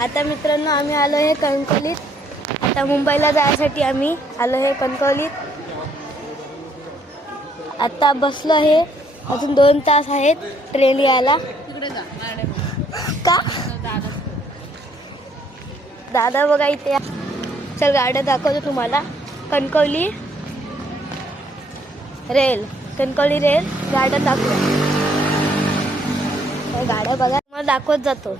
आता मित्रांनो आम्ही आलो आहे कणकवलीत. आता मुंबईला जायसाठी आम्ही आलो आहे कणकवलीत. आता बसलो आहे, अजून 2 तास आहेत ट्रेन यायला. का दादा बघा इथे. चल गाड्या दाखवतो तुम्हाला. कणकवली रेल गाड्या दाखव. गाड्या बघा मला दाखवत जातो.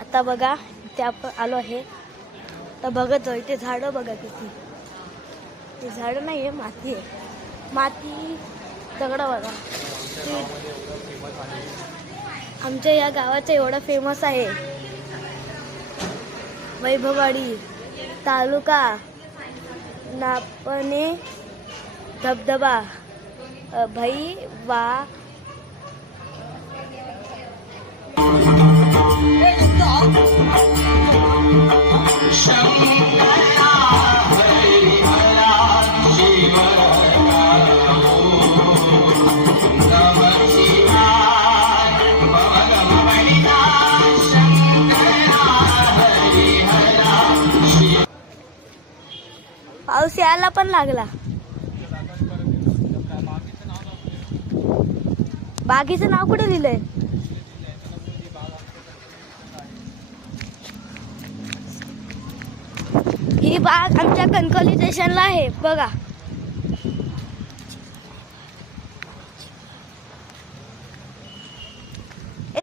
आता बघा इथे आपण आलो आहे. तर बघत जाऊ इथे झाडं बघा किती. ते झाडं नाही आहे, माती आहे. माती दगडं बघा. आमच्या या गावाचं एवढं फेमस आहे. वैभववाडी तालुका नापणे धबधबा भाई वा. पाऊस यायला पण लागला. बागेचं नाव कुठे लिहिलंय? ही बाग आमच्या कणकवली स्टेशनला आहे बघा.